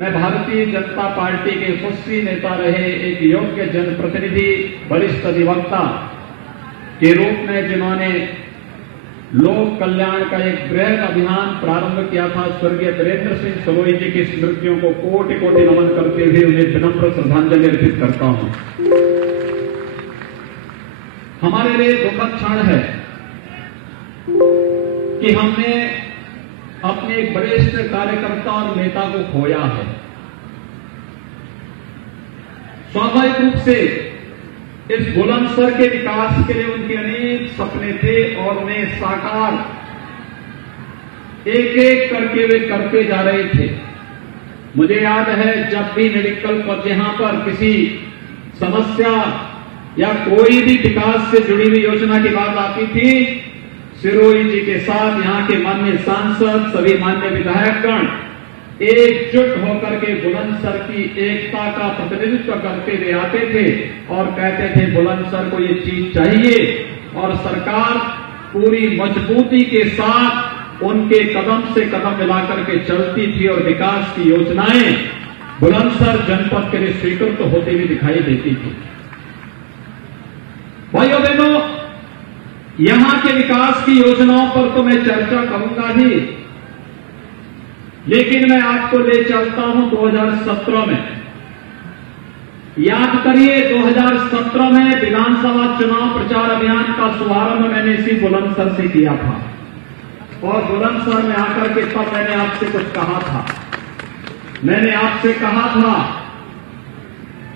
मैं भारतीय जनता पार्टी के यशस्वी नेता रहे एक योग्य जनप्रतिनिधि, वरिष्ठ अधिवक्ता के रूप में जिन्होंने लोक कल्याण का एक बृहद अभियान प्रारंभ किया था, स्वर्गीय वीरेंद्र सिंह सरोई जी की स्मृतियों को कोटि कोटि नमन करते हुए उन्हें विनम्र श्रद्धांजलि अर्पित करता हूं। हमारे लिए दुखद क्षण है कि हमने अपने एक वरिष्ठ कार्यकर्ता और नेता को खोया है। स्वाभाविक रूप से इस बुलंदशहर के विकास के लिए उनके अनेक सपने थे और उन्हें साकार एक एक करके वे करते जा रहे थे। मुझे याद है जब भी मेडिकल पर यहां पर किसी समस्या या कोई भी विकास से जुड़ी हुई योजना की बात आती थी, सिरोही जी के साथ यहां के माननीय सांसद, सभी माननीय विधायकगण एकजुट होकर के बुलंदशहर की एकता का प्रतिनिधित्व करते हुए आते थे और कहते थे बुलंदशहर को ये चीज चाहिए, और सरकार पूरी मजबूती के साथ उनके कदम से कदम मिलाकर के चलती थी और विकास की योजनाएं बुलंदशहर जनपद के लिए स्वीकृत होती हुई दिखाई देती थी। भाइयों बहनों, यहां के विकास की योजनाओं पर तो मैं चर्चा करूंगा ही, लेकिन मैं आपको ले चलता हूं 2017 में। याद करिए 2017 में विधानसभा चुनाव प्रचार अभियान का शुभारंभ मैंने इसी बुलंदशहर से किया था और बुलंदशहर में आकर के तब मैंने आपसे कुछ कहा था। मैंने आपसे कहा था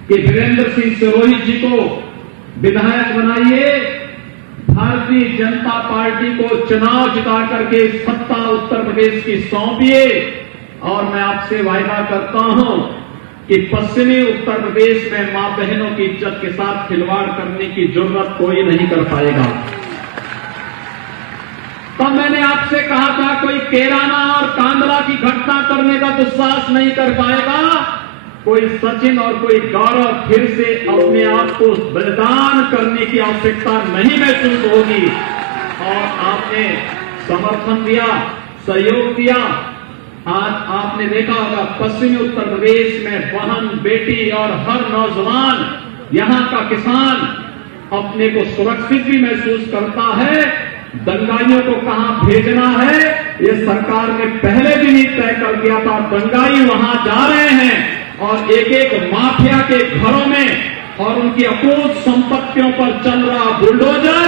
कि वीरेंद्र सिंह सरोही जी को विधायक बनाइए, भारतीय जनता पार्टी को चुनाव जिता करके सत्ता उत्तर प्रदेश की सौंपिए, और मैं आपसे वायदा करता हूं कि पश्चिमी उत्तर प्रदेश में मां बहनों की इज्जत के साथ खिलवाड़ करने की जरूरत कोई नहीं कर पाएगा। तब मैंने आपसे कहा था कोई कैराना और कांदला की घटना करने का दुस्साहस नहीं कर पाएगा, कोई सचिन और कोई गौरव फिर से अपने आप को बलिदान करने की आवश्यकता नहीं महसूस होगी। और आपने समर्थन दिया, सहयोग दिया। आज आपने देखा होगा पश्चिमी उत्तर प्रदेश में बहन, बेटी और हर नौजवान, यहां का किसान अपने को सुरक्षित भी महसूस करता है। दंगाइयों को कहां भेजना है ये सरकार ने पहले भी नहीं तय कर दिया था। दंगाई वहां जा रहे हैं और एक एक माफिया के घरों में और उनकी अकूत संपत्तियों पर चल रहा बुलडोजर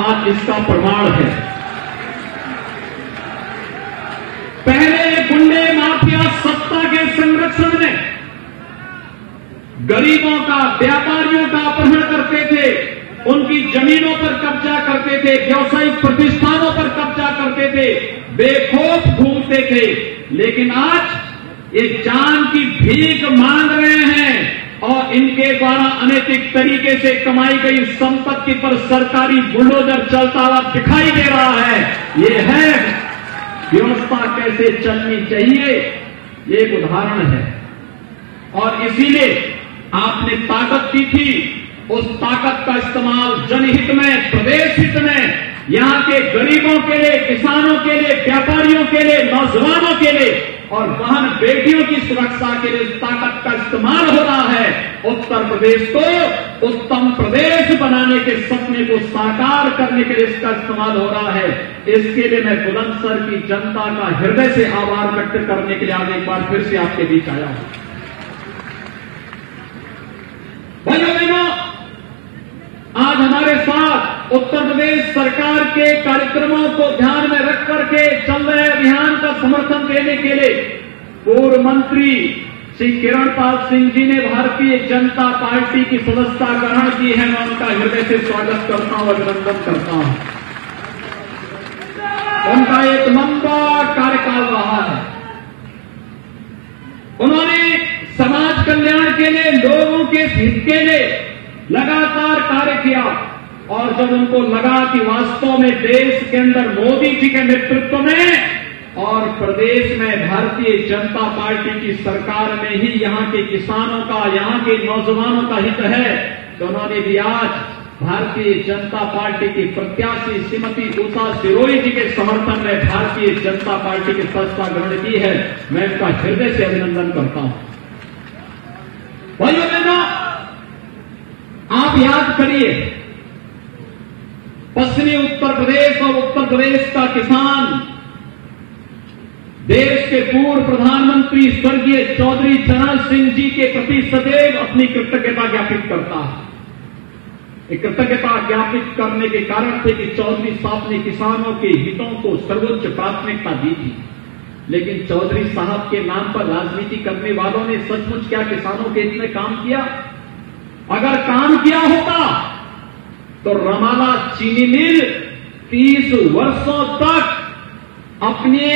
आज इसका प्रमाण है। पहले गुंडे माफिया सत्ता के संरक्षण में गरीबों का, व्यापारियों का अपहरण करते थे, उनकी जमीनों पर कब्जा करते थे, व्यावसायिक प्रतिष्ठानों पर कब्जा करते थे, बेखौफ घूमते थे। लेकिन आज ये जान की भीख मांग रहे हैं और इनके द्वारा अनैतिक तरीके से कमाई गई संपत्ति पर सरकारी बुलडोजर चलता हुआ दिखाई दे रहा है। ये है व्यवस्था कैसे चलनी चाहिए, ये एक उदाहरण है। और इसीलिए आपने ताकत दी थी, उस ताकत का इस्तेमाल जनहित में, प्रदेश हित में, यहां के गरीबों के लिए, किसानों के लिए, व्यापारियों के लिए, नौजवानों के लिए और बहन बेटियों की सुरक्षा के लिए उस ताकत का इस्तेमाल हो रहा है। उत्तर प्रदेश को उत्तम प्रदेश बनाने के सपने को साकार करने के लिए इसका इस्तेमाल हो रहा है। इसके लिए मैं बुलंदशहर की जनता का हृदय से आभार व्यक्त करने के लिए आज एक बार फिर से आपके बीच आया हूं। भाइयों बहनों, आज हमारे साथ उत्तर प्रदेश सरकार के कार्यक्रमों को ध्यान में रख करके चल रहे अभियान का समर्थन देने के लिए पूर्व मंत्री श्री किरणपाल सिंह जी ने भारतीय जनता पार्टी की सदस्यता ग्रहण की है। मैं उनका हृदय से स्वागत करता हूं, अभिनंदन करता हूं। उनका एक लंबा कार्यकाल रहा है। उन्होंने समाज कल्याण के लिए, लोगों के हित के लिए लगातार कार्य किया और जब उनको लगा कि वास्तव में देश के अंदर मोदी जी के नेतृत्व में और प्रदेश में भारतीय जनता पार्टी की सरकार में ही यहां के किसानों का, यहां के नौजवानों का हित है, तो उन्होंने भी आज भारतीय जनता पार्टी की प्रत्याशी श्रीमती उषा सिरोही जी के समर्थन में भारतीय जनता पार्टी की सदस्यता ग्रहण की है। मैं उनका हृदय से अभिनंदन करता हूं। भाइयों बहनों, आप याद करिए, पश्चिमी उत्तर प्रदेश और उत्तर प्रदेश का किसान देश के पूर्व प्रधानमंत्री स्वर्गीय चौधरी चरण सिंह जी के प्रति सदैव अपनी कृतज्ञता ज्ञापित करता है। कृतज्ञता ज्ञापित करने के कारण थे कि चौधरी साहब ने किसानों के हितों को सर्वोच्च प्राथमिकता दी थी। लेकिन चौधरी साहब के नाम पर राजनीति करने वालों ने सचमुच क्या किसानों के हित में काम किया? अगर काम किया होता तो रमाला चीनी मिल 30 वर्षों तक अपने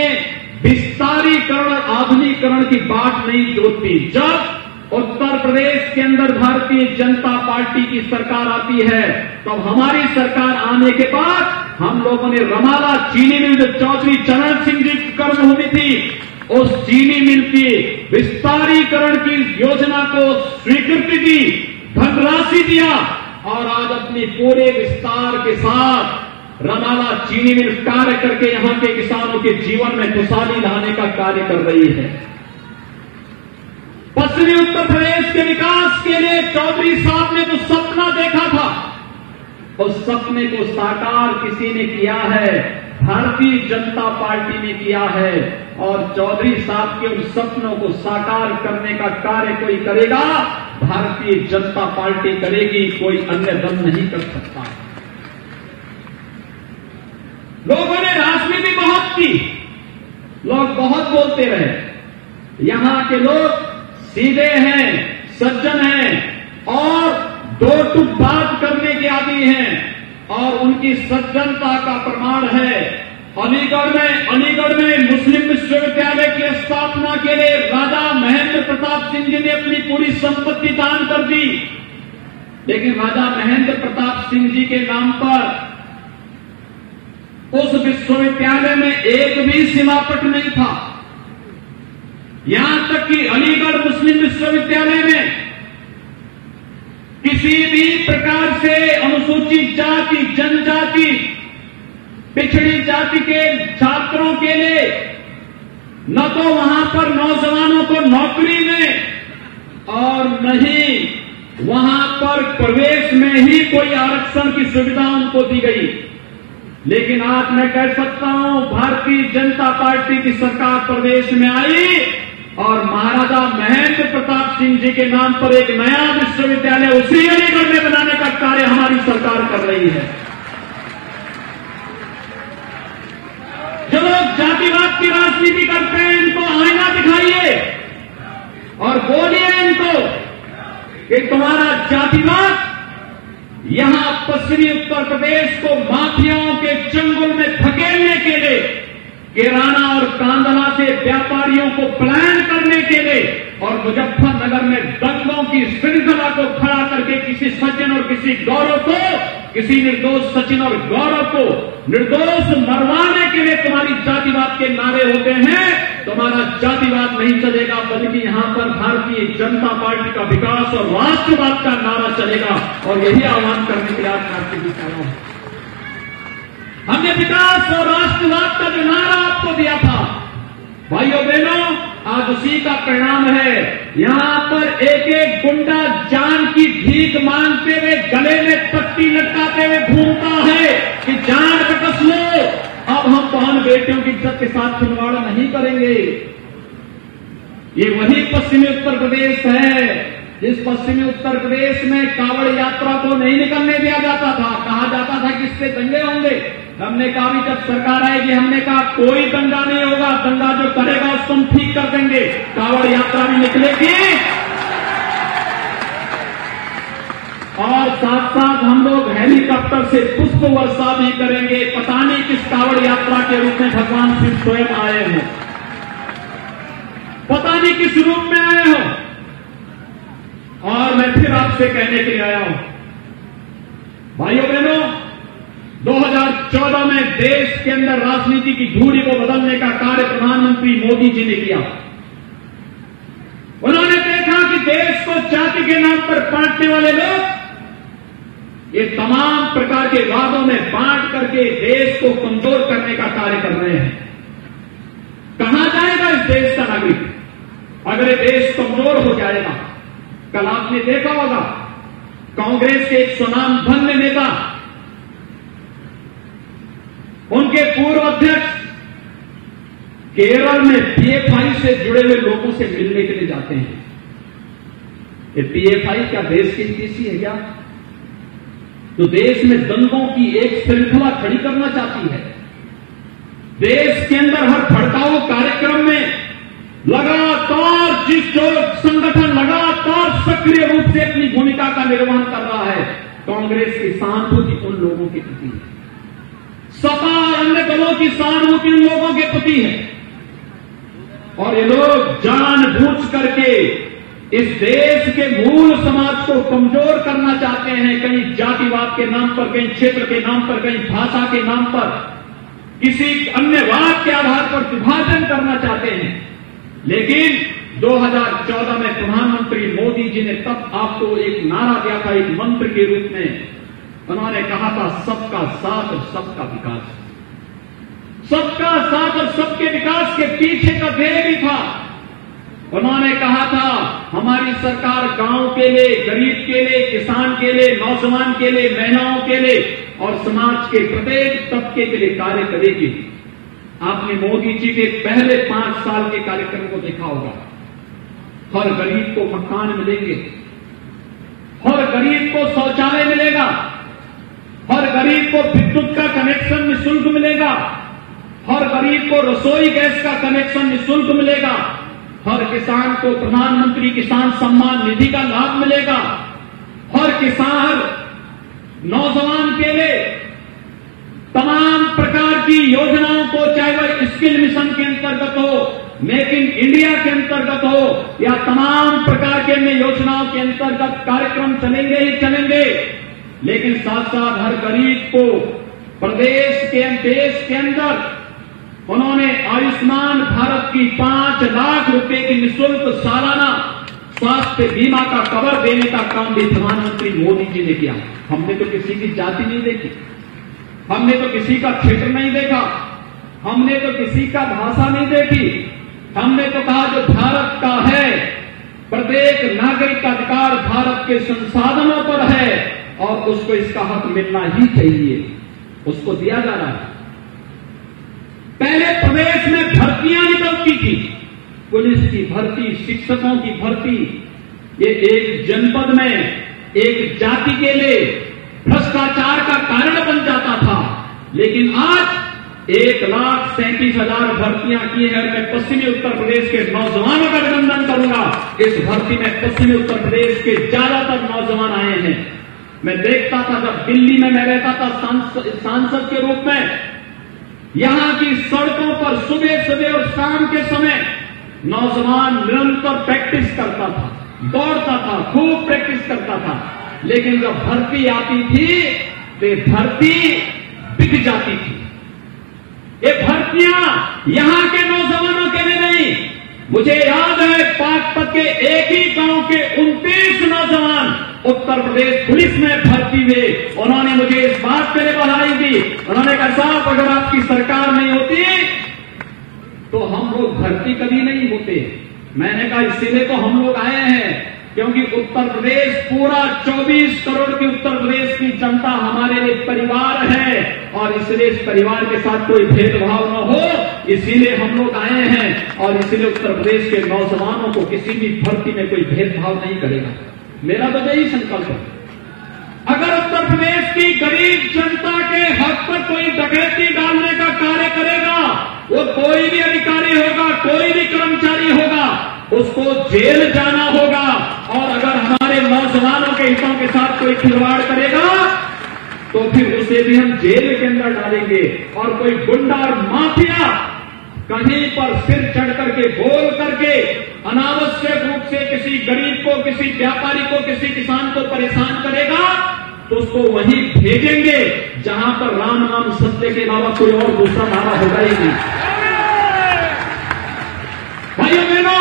विस्तारीकरण और आधुनिकीकरण की बाट नहीं जोतती। जब उत्तर प्रदेश के अंदर भारतीय जनता पार्टी की सरकार आती है, तब हमारी सरकार आने के बाद हम लोगों ने रमाला चीनी मिल, जो चौधरी चरण सिंह जी की कर्मभूमि थी, उस चीनी मिल की विस्तारीकरण की योजना को स्वीकृति दी, धनराशि दिया और आज अपनी पूरे विस्तार के साथ रमाला चीनी मिल कार्य करके यहां के किसानों के जीवन में खुशहाली लाने का कार्य कर रही है। पश्चिमी उत्तर प्रदेश के विकास के लिए चौधरी साहब ने जो सपना देखा था, उस सपने को साकार किसी ने किया है, भारतीय जनता पार्टी ने किया है। और चौधरी साहब के उन सपनों को साकार करने का कार्य कोई करेगा, भारतीय जनता पार्टी करेगी, कोई अन्य दल नहीं कर सकता। लोगों ने राजनीति बहुत की, लोग बहुत बोलते रहे। यहां के लोग सीधे हैं, सज्जन हैं और दो टूक बात करने के आदी हैं, और उनकी सज्जनता का प्रमाण है अलीगढ़ में मुस्लिम विश्वविद्यालय की स्थापना के लिए राजा महेंद्र प्रताप सिंह जी ने अपनी पूरी संपत्ति दान कर दी। लेकिन राजा महेंद्र प्रताप सिंह जी के नाम पर उस विश्वविद्यालय में एक भी शिलापट नहीं था। यहां तक कि अलीगढ़ मुस्लिम विश्वविद्यालय में किसी भी प्रकार से अनुसूचित जाति, जनजाति, पिछड़ी जाति के छात्रों के लिए न तो वहां पर नौजवानों को नौकरी में और न ही वहां पर प्रवेश में ही कोई आरक्षण की सुविधा उनको दी गई। लेकिन आज मैं कह सकता हूं, भारतीय जनता पार्टी की सरकार प्रदेश में आई और महाराजा महेंद्र प्रताप सिंह जी के नाम पर एक नया विश्वविद्यालय उसी अलीगढ़ में बनाने का कार्य हमारी सरकार कर रही है। जो लोग जातिवाद की राजनीति करते हैं, इनको आईना दिखाइए और बोलिए इनको कि तुम्हारा जातिवाद यहां पश्चिमी उत्तर प्रदेश को माफियाओं के चंगुल में धकेलने के लिए, किराना और कांदला से व्यापारियों को पलायन करने के लिए और मुजफ्फरनगर में दंगों की श्रृंखला को खड़ा करके किसी सचिन और किसी गौरव को, किसी निर्दोष सचिन और गौरव को निर्दोष मरवाने के लिए तुम्हारी जातिवाद के नारे होते हैं। तुम्हारा जातिवाद नहीं चलेगा, बल्कि यहां पर भारतीय जनता पार्टी का विकास और राष्ट्रवाद का नारा चलेगा। और यही आह्वान करने के लिए आज मैं आपके बीच आया हूं। हमने विकास और राष्ट्रवाद का जो नारा आपको दिया था, भाइयों बहनों, आज उसी का परिणाम है। यहां पर एक एक गुंडा जान की भीख मांगते हुए, गले में पट्टी लटकाते हुए घूमता है कि जान का कस लो, अब हम बहन बेटियों की इज्जत के साथ खिलवाड़ नहीं करेंगे। ये वही पश्चिमी उत्तर प्रदेश है जिस पश्चिमी उत्तर प्रदेश में कांवड़ यात्रा को नहीं निकलने दिया जाता था। कहा जाता था कि इससे दंगे होंगे। हमने कहा भी जब सरकार आएगी, हमने कहा कोई दंगा नहीं होगा, दंगा जो करेगा उसको हम ठीक कर देंगे। कांवड़ यात्रा भी निकलेगी और साथ साथ हम लोग हेलीकॉप्टर से पुष्प वर्षा भी करेंगे। पता नहीं किस कांवड़ यात्रा के रूप में भगवान शिव स्वयं आए हो, पता नहीं किस रूप में आए हो। और मैं फिर आपसे कहने के लिए आया हूं, भाइयों बहनों, 2014 में देश के अंदर राजनीति की धूरी को बदलने का कार्य प्रधानमंत्री मोदी जी ने किया। उन्होंने देखा कि देश को जाति के नाम पर बांटने वाले लोग ये तमाम प्रकार के वादों में बांट करके देश को कमजोर करने का कार्य कर रहे हैं। कहां जाएगा इस देश का नागरिक अगर ये देश कमजोर हो जाएगा? कल आपने देखा होगा कांग्रेस के एक सुनामधन्य नेता, उनके पूर्व अध्यक्ष केरल में पीएफआई से जुड़े हुए लोगों से मिलने के लिए जाते हैं। ये पीएफआई क्या देश की टीसी है क्या? तो देश में दंगों की एक श्रृंखला खड़ी करना चाहती है। देश के अंदर हर भड़काऊ कार्यक्रम में लगातार जिस जो संगठन लगातार सक्रिय रूप से अपनी भूमिका का निर्वहन कर रहा है, कांग्रेस की सहानुभूति उन लोगों के प्रति है, सपा और अन्य दलों की सहानुभूति उन लोगों के प्रति है। और ये लोग जानबूझ करके इस देश के मूल समाज को कमजोर करना चाहते हैं। कहीं जातिवाद के नाम पर, कहीं क्षेत्र के नाम पर, कहीं भाषा के नाम पर, किसी अन्य वाद के आधार पर विभाजन करना चाहते हैं। लेकिन 2014 में प्रधानमंत्री मोदी जी ने तब आपको एक नारा दिया था, एक मंत्र के रूप में उन्होंने कहा था, सबका साथ और सबका विकास। सबका साथ और सबके विकास के पीछे का ध्येय भी था। उन्होंने कहा था, हमारी सरकार गांव के लिए, गरीब के लिए, किसान के लिए, नौजवान के लिए, महिलाओं के लिए और समाज के प्रत्येक तबके के लिए कार्य करेगी। आपने मोदी जी के पहले 5 साल के कार्यक्रम को देखा होगा। हर गरीब को मकान मिलेंगे, हर गरीब को शौचालय मिलेगा, हर गरीब को विद्युत का कनेक्शन निःशुल्क मिलेगा, हर गरीब को रसोई गैस का कनेक्शन निःशुल्क मिलेगा, हर किसान को प्रधानमंत्री किसान सम्मान निधि का लाभ मिलेगा, हर किसान, नौजवान के लिए तमाम प्रकार की योजनाओं को, चाहे वह स्किल मिशन के अंतर्गत हो, मेक इन इंडिया के अंतर्गत हो या तमाम प्रकार के अन्य योजनाओं के अंतर्गत कार्यक्रम चलेंगे ही चलेंगे। लेकिन साथ साथ हर गरीब को प्रदेश के, देश के अंदर उन्होंने आयुष्मान भारत की 5 लाख रुपए की निःशुल्क सालाना स्वास्थ्य बीमा का कवर देने का काम भी प्रधानमंत्री मोदी जी ने किया। हमने तो किसी की जाति नहीं देखी, हमने तो किसी का क्षेत्र नहीं देखा, हमने तो किसी का भाषा नहीं देखी। हमने तो कहा जो भारत का है, प्रत्येक नागरिक का अधिकार भारत के संसाधनों पर है और उसको इसका हक मिलना ही चाहिए, उसको दिया जा रहा है। पहले प्रदेश में भर्तियां निकलती थी, पुलिस की भर्ती, शिक्षकों की भर्ती, ये एक जनपद में एक जाति के लिए भ्रष्टाचार का कारण बन जाता था। लेकिन आज 1,37,000 भर्तियां की है। मैं पश्चिमी उत्तर प्रदेश के नौजवानों का अभिनंदन करूंगा। इस भर्ती में पश्चिमी उत्तर प्रदेश के ज्यादातर नौजवान आए हैं। मैं देखता था जब दिल्ली में मैं रहता था सांसद के रूप में, यहां की सड़कों पर सुबह सुबह और शाम के समय नौजवान निरंतर प्रैक्टिस करता था, दौड़ता था, खूब प्रैक्टिस करता था। लेकिन जब भर्ती आती थी तो भर्ती बिक जाती थी। ये भर्तियां यहां के नौजवानों के लिए नहीं। मुझे याद है पाकपत के एक ही गांव के 29 नौजवान उत्तर प्रदेश पुलिस में भर्ती हुए। उन्होंने मुझे इस बात के लिए बधाई दी। उन्होंने कहा, साहब अगर आपकी सरकार नहीं होती तो हम लोग भर्ती कभी नहीं होते। मैंने कहा इसीलिए तो हम लोग आए हैं, क्योंकि उत्तर प्रदेश पूरा 24 करोड़ की उत्तर प्रदेश की जनता हमारे लिए परिवार है और इसलिए इस परिवार के साथ कोई भेदभाव न हो, इसीलिए हम लोग आए हैं और इसीलिए उत्तर प्रदेश के नौजवानों को किसी भी भर्ती में कोई भेदभाव नहीं करेगा। मेरा तो यही संकल्प है। अगर उत्तर प्रदेश की गरीब जनता के हक पर कोई डकैती डालने का कार्य करेगा, वो कोई भी अधिकारी होगा, कोई भी कर्मचारी होगा, उसको जेल जाना होगा। और अगर हमारे नौजवानों के हितों के साथ कोई खिलवाड़ करेगा तो फिर उसे भी हम जेल के अंदर डालेंगे। और कोई गुंडा और माफिया कहीं पर सिर चढ़ करके बोल करके अनावश्यक रूप से किसी गरीब को, किसी व्यापारी को, किसी किसान को परेशान करेगा तो उसको वहीं भेजेंगे जहां पर राम नाम सत्य के अलावा कोई और दूसरा नारा होगा ही नहीं। भाइयों बहनों,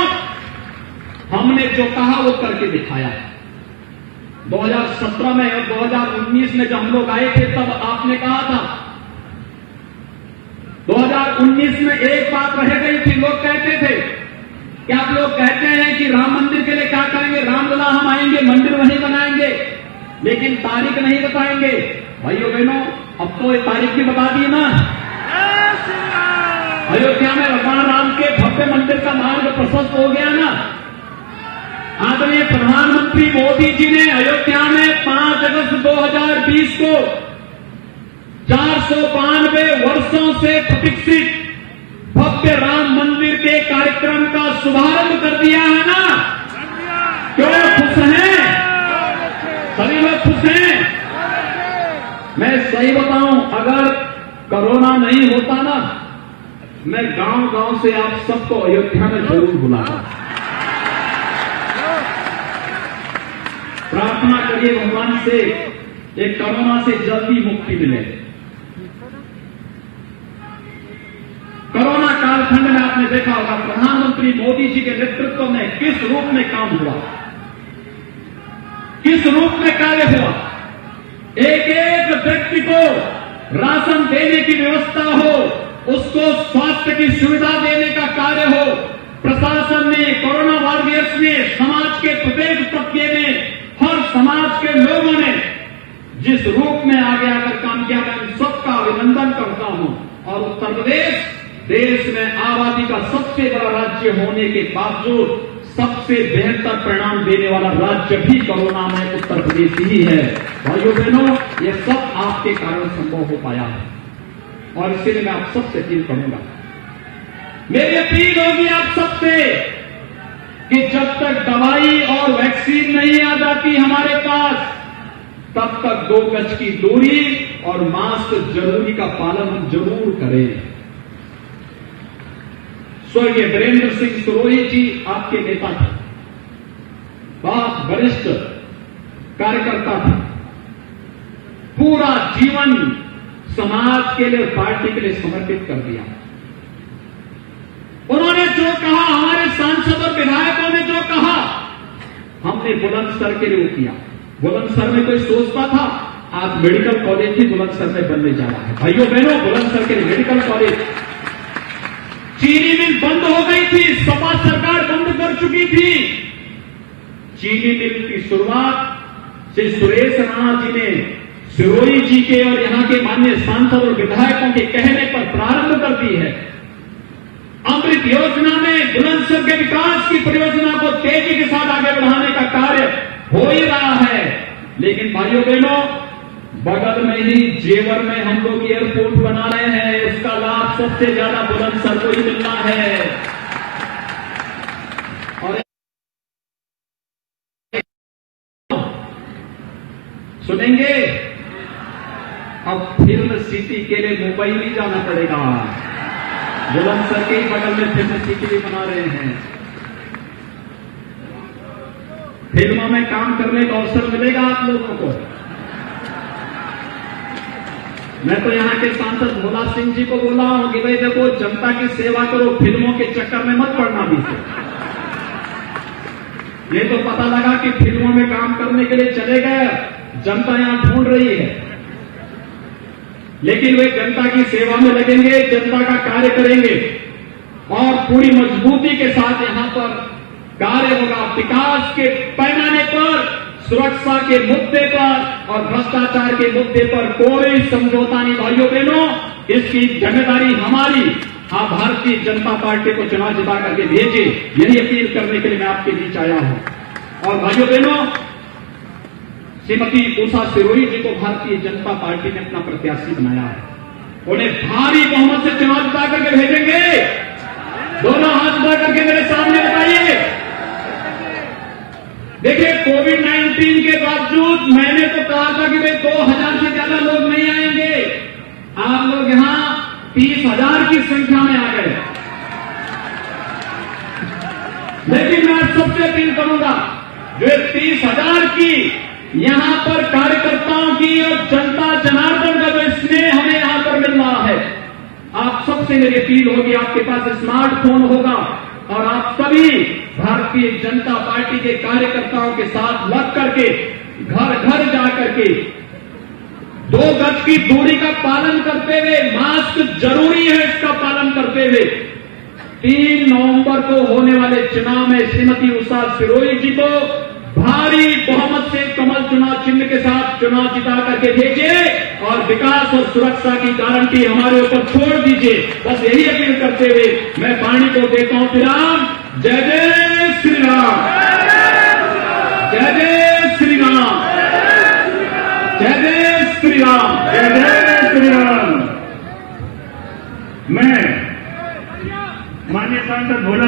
हमने जो कहा वो करके दिखाया है। 2017 में और 2019 में जब हम लोग आए थे तब आपने कहा था, 2019 में एक बात रह गई थी, लोग कहते थे कि आप लोग कहते हैं कि राम मंदिर के लिए क्या करेंगे, रामलला हम आएंगे, मंदिर वहीं बनाएंगे, लेकिन तारीख नहीं बताएंगे। भाइयों बहनों, अब तो ये तारीख भी बता दी ना। अयोध्या में भगवान राम के भव्य मंदिर का मार्ग प्रशस्त हो गया ना। आदरणीय प्रधानमंत्री मोदी जी ने अयोध्या में 5 अगस्त 2020 को 492 वर्षों से प्रतीक्षित भव्य राम मंदिर के कार्यक्रम का शुभारंभ कर दिया है ना। क्यों खुश हैं? सभी लोग खुश हैं? मैं सही बताऊं, अगर कोरोना नहीं होता ना, मैं गांव गांव से आप सबको अयोध्या में जरूर बुलाता। प्रार्थना करिए भगवान से एक कोरोना से जल्दी मुक्ति मिले। कोरोना कालखंड में आपने देखा होगा प्रधानमंत्री मोदी जी के नेतृत्व में किस रूप में काम हुआ, किस रूप में कार्य हुआ। एक एक व्यक्ति को राशन देने की व्यवस्था हो, उसको स्वास्थ्य की सुविधा देने का कार्य हो, प्रशासन ने, कोरोना वॉरियर्स ने, समाज के प्रत्येक तबके में, हर समाज के लोगों ने जिस रूप में आगे आकर काम किया, मैं उन सबका अभिनंदन करता हूं। और उत्तर प्रदेश देश में आबादी का सबसे बड़ा राज्य होने के बावजूद सबसे बेहतर परिणाम देने वाला राज्य भी कोरोना में उत्तर प्रदेश ही है। भाइयों बहनों, ये सब आपके कारण संभव हो पाया है और इसलिए मैं आप सबसे अपील करूंगा, मेरी अपील होगी आप सबसे कि जब तक दवाई और वैक्सीन नहीं आ जाती हमारे पास, तब तक 2 गज की दूरी और मास्क जरूरी का पालन हम जरूर करें। स्वर्गीय वीरेंद्र सिंह सिरोही जी आपके नेता थे, बहुत वरिष्ठ कार्यकर्ता थे, पूरा जीवन समाज के लिए, पार्टी के लिए समर्पित कर दिया। उन्होंने जो कहा, हमारे सांसद और विधायकों ने जो कहा, हमने बुलंदशहर के लिए किया। बुलंदशहर में कोई सोचता था आज मेडिकल कॉलेज भी बुलंदशहर में बनने जा रहा है। भाइयों बहनों, बुलंदशहर के लिए मेडिकल कॉलेज, चीनी मिल बंद हो गई थी, सपा सरकार बंद कर चुकी थी। चीनी मिल की शुरुआत श्री सुरेश राणा जी ने सिरोही जी के और यहां के माननीय सांसद और विधायकों के कहने पर प्रारंभ कर दी है। अमृत योजना में बुलंदशहर के विकास की परियोजना को तेजी के साथ आगे बढ़ाने का कार्य हो ही रहा है। लेकिन भाइयों बहनों, बगल में ही जेवर में हम लोग एयरपोर्ट बना रहे हैं, उसका लाभ सबसे ज्यादा बुलंदशहर को ही मिलना है। और सुनेंगे, अब फिल्म सिटी के लिए मुंबई नहीं जाना पड़ेगा, बुलंदशहर के ही बगल में फिल्म सिटी भी बना रहे हैं। फिल्मों में काम करने का अवसर मिलेगा आप लोगों को। मैं तो यहां के सांसद भोला सिंह जी को बोला हूं कि भाई देखो, जनता की सेवा करो, फिल्मों के चक्कर में मत पड़ना भी से। ये तो पता लगा कि फिल्मों में काम करने के लिए चले गए, जनता यहां ढूंढ रही है, लेकिन वे जनता की सेवा में लगेंगे, जनता का कार्य करेंगे और पूरी मजबूती के साथ यहां पर कार्य होगा। विकास के पैमाने पर, सुरक्षा के मुद्दे पर और भ्रष्टाचार के मुद्दे पर कोई समझौता नहीं। भाइयों बहनों, इसकी जिम्मेदारी हमारी। आप भारतीय जनता पार्टी को चुनाव जिता करके भेजिए, यही अपील करने के लिए मैं आपके बीच आया हूं। और भाइयों बहनों, श्रीमती उषा सिरोही जी को भारतीय जनता पार्टी ने अपना प्रत्याशी बनाया है। उन्हें भारी बहुमत से चुनाव जिता करके भेजेंगे। दोनों हाथ उठा करके मेरे सामने बताइए। देखिए, कोविड-19 के बावजूद मैंने तो कहा था कि भाई 2000 से ज्यादा लोग नहीं आएंगे, आप लोग यहां 30,000 की संख्या में आ गए। लेकिन मैं सबसे अपील करूंगा, जो 30,000 की यहां पर कार्यकर्ताओं की और जनता जनार्दन का जो स्नेह हमें यहां पर मिल रहा है, आप सबसे मेरी अपील होगी, आपके पास स्मार्टफोन होगा और आप सभी भारतीय जनता पार्टी के कार्यकर्ताओं के साथ लग करके घर घर जाकर के 2 गज की दूरी का पालन करते हुए, मास्क जरूरी है इसका पालन करते हुए 3 नवंबर को होने वाले चुनाव में श्रीमती उषा सिरोही जी को भारी बहुमत से कमल चुनाव चिन्ह के साथ चुनाव जिता करके भेजिए और विकास और सुरक्षा की गारंटी हमारे ऊपर छोड़ दीजिए। बस यही अपील करते हुए मैं वाणी को देता हूं विराम। जय जय श्री राम, जय जय श्री राम, जय जय श्री राम, जय जय श्री राम। मैं माननीय सांसद भोला